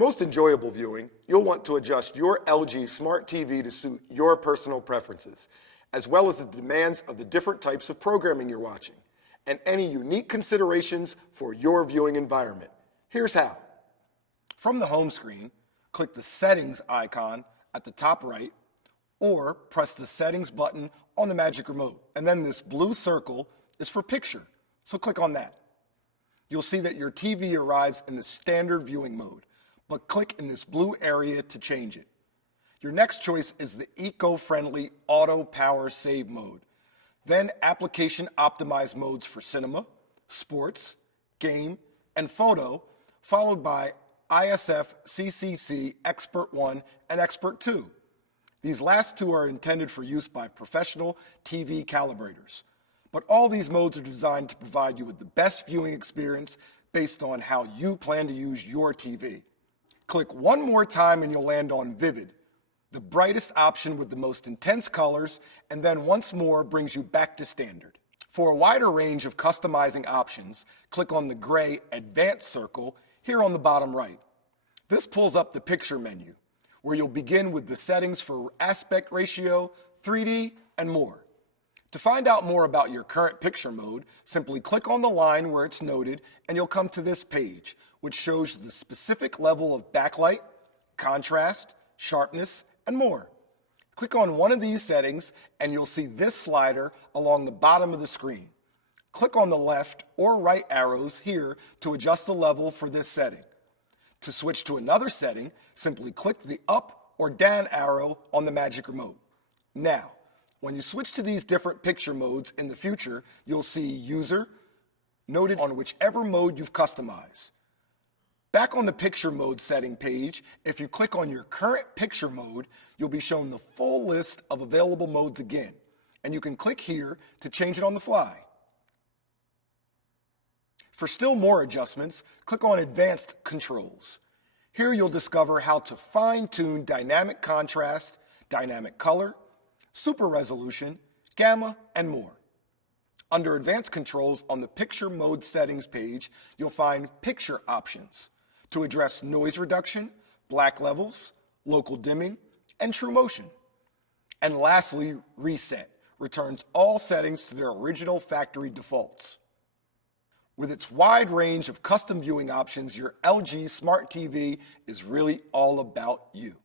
most enjoyable viewing, you'll want to adjust your LG Smart TV to suit your personal preferences, as well as the demands of the different types of programming you're watching, and any unique considerations for your viewing environment. Here's how. From the home screen, click the Settings icon at the top right, or press the Settings button on the Magic Remote. And then this blue circle is for Picture, so click on that. You'll see that your TV arrives in the standard viewing mode, but click in this blue area to change it. Your next choice is the eco-friendly Auto Power Save mode. Then application optimized modes for cinema, sports, game, and photo, followed by ISF CCC Expert 1 and Expert 2. These last two are intended for use by professional TV calibrators. But all these modes are designed to provide you with the best viewing experience based on how you plan to use your TV. Click one more time and you'll land on Vivid, the brightest option with the most intense colors, and then once more brings you back to standard. For a wider range of customizing options, click on the gray Advanced circle here on the bottom right. This pulls up the picture menu, where you'll begin with the settings for aspect ratio, 3D, and more. To find out more about your current picture mode, simply click on the line where it's noted and you'll come to this page, which shows the specific level of backlight, contrast, sharpness, and more. Click on one of these settings and you'll see this slider along the bottom of the screen. Click on the left or right arrows here to adjust the level for this setting. To switch to another setting, simply click the up or down arrow on the Magic Remote. Now, when you switch to these different picture modes in the future, you'll see User noted on whichever mode you've customized. Back on the picture mode setting page, if you click on your current picture mode, you'll be shown the full list of available modes again, and you can click here to change it on the fly. For still more adjustments, click on Advanced Controls. Here you'll discover how to fine-tune dynamic contrast, dynamic color, super resolution, gamma, and more. Under Advanced Controls on the Picture Mode Settings page, you'll find Picture Options to address noise reduction, black levels, local dimming, and true motion. And lastly, Reset returns all settings to their original factory defaults. With its wide range of custom viewing options, your LG Smart TV is really all about you.